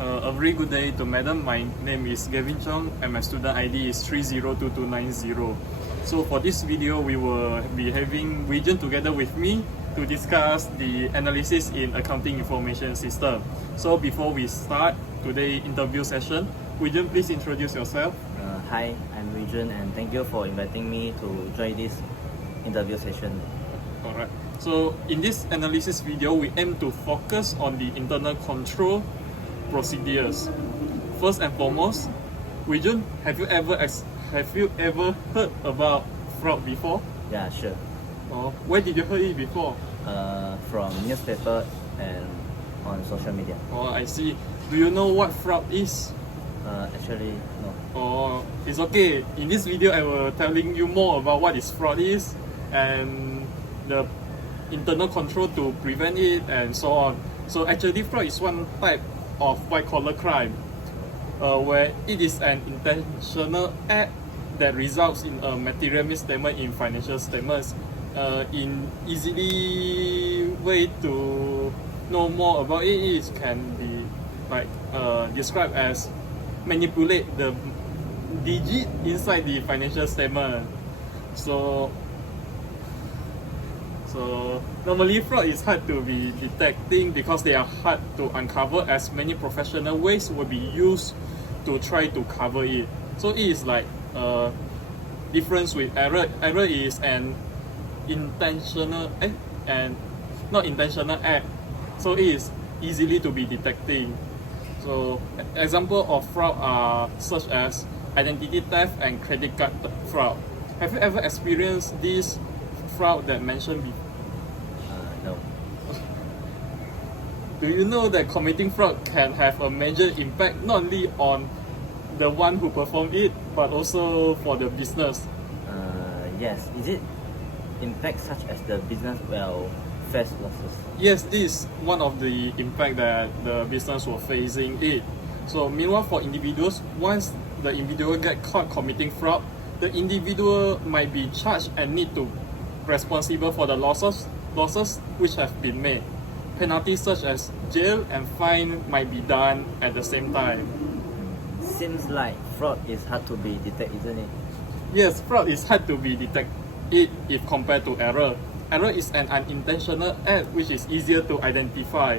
A very good day to Madam. My name is Gavin Chong and my student ID is 302290. So for this video, we will be having Vision together with me to discuss the analysis in accounting information system. So before we start today's interview session, Vision, please introduce yourself. Hi, I'm Region and thank you for inviting me to join this interview session. Alright. So in this analysis video, we aim to focus on the internal control procedures. First and foremost, Region, have you ever heard about fraud before? Yeah, sure. Where did you heard it before? From newspaper and on social media. I see. Do you know what fraud is? Actually, no. It's okay. In this video, I will telling you more about what is fraud is and the internal control to prevent it and so on. So actually, fraud is one type of white-collar crime, where it is an intentional act that results in a material misstatement in financial statements. In easily way to know more about it is can be described as manipulate the digit inside the financial statement. So normally fraud is hard to be detecting because they are hard to uncover, as many professional ways will be used to try to cover it. So it is like difference with error. Error is an intentional and not intentional act. So it is easily to be detecting. So example of fraud are such as identity theft and credit card fraud. Have you ever experienced this fraud that mentioned before? No. Do you know that committing fraud can have a major impact not only on the one who performed it but also for the business? Yes. Is it impact such as the business will face losses? Yes, this is one of the impact that the business was facing it. So meanwhile, for individuals, once the individual get caught committing fraud, the individual might be charged and need to responsible for the losses which have been made. Penalties such as jail and fine might be done at the same time. Seems like fraud is hard to be detected, isn't it? Yes, fraud is hard to be detected if compared to error. Error is an unintentional act which is easier to identify.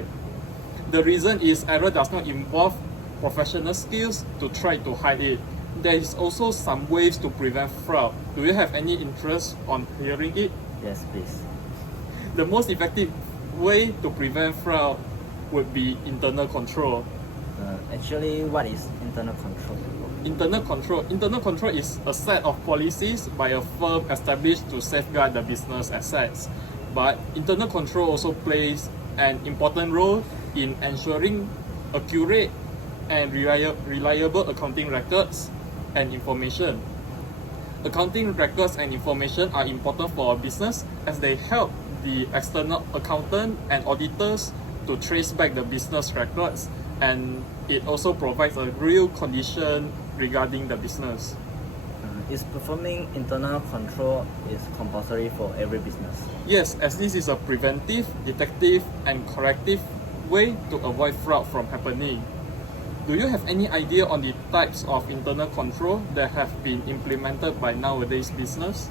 The reason is error does not involve professional skills to try to hide it. There is also some ways to prevent fraud. Do you have any interest on hearing it? Yes, please. The most effective way to prevent fraud would be internal control. Actually, what is internal control? Internal control is a set of policies by a firm established to safeguard the business assets. But internal control also plays an important role in ensuring accurate and reliable accounting records and information. Accounting records and information are important for a business as they help the external accountant and auditors to trace back the business records, and it also provides a real condition regarding the business. Is performing internal control is compulsory for every business? Yes, as this is a preventive, detective, and corrective way to avoid fraud from happening. Do you have any idea on the types of internal control that have been implemented by nowadays business?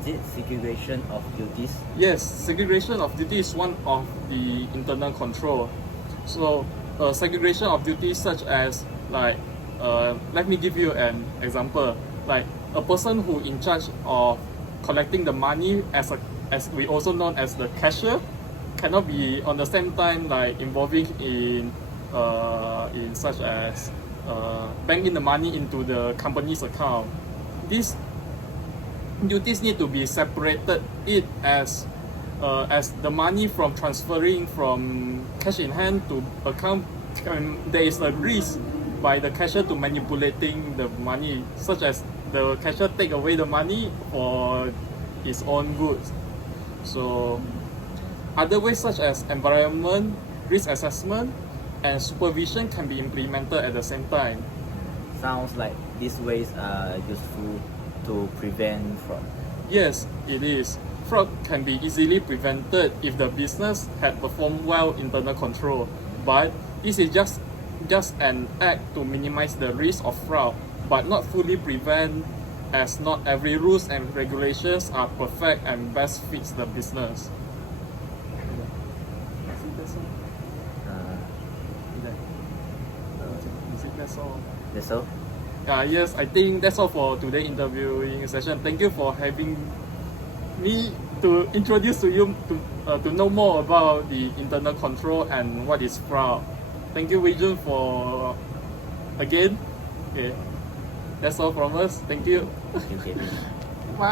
Is it segregation of duties? Yes, segregation of duty is one of the internal control. So segregation of duties such as let me give you an example. Like a person who in charge of collecting the money as we also known as the cashier cannot be on the same time involving in such as banking the money into the company's account. These duties need to be separated as the money from transferring from cash in hand to account, there is a risk by the cashier to manipulating the money, such as the cashier take away the money for his own goods. So other ways such as environment, risk assessment, and supervision can be implemented at the same time. Sounds like these ways are useful to prevent fraud. Yes, it is. Fraud can be easily prevented if the business had performed well internal control, but this is just just an act to minimize the risk of fraud, but not fully prevent, as not every rules and regulations are perfect and best fits the business. That's all. That's all. Yes, I think that's all for today's interviewing session. Thank you for having me to introduce to you to know more about the internal control and what is fraud. Thank you, Wei Jun, for again. Okay, that's all from us. Thank you. Okay.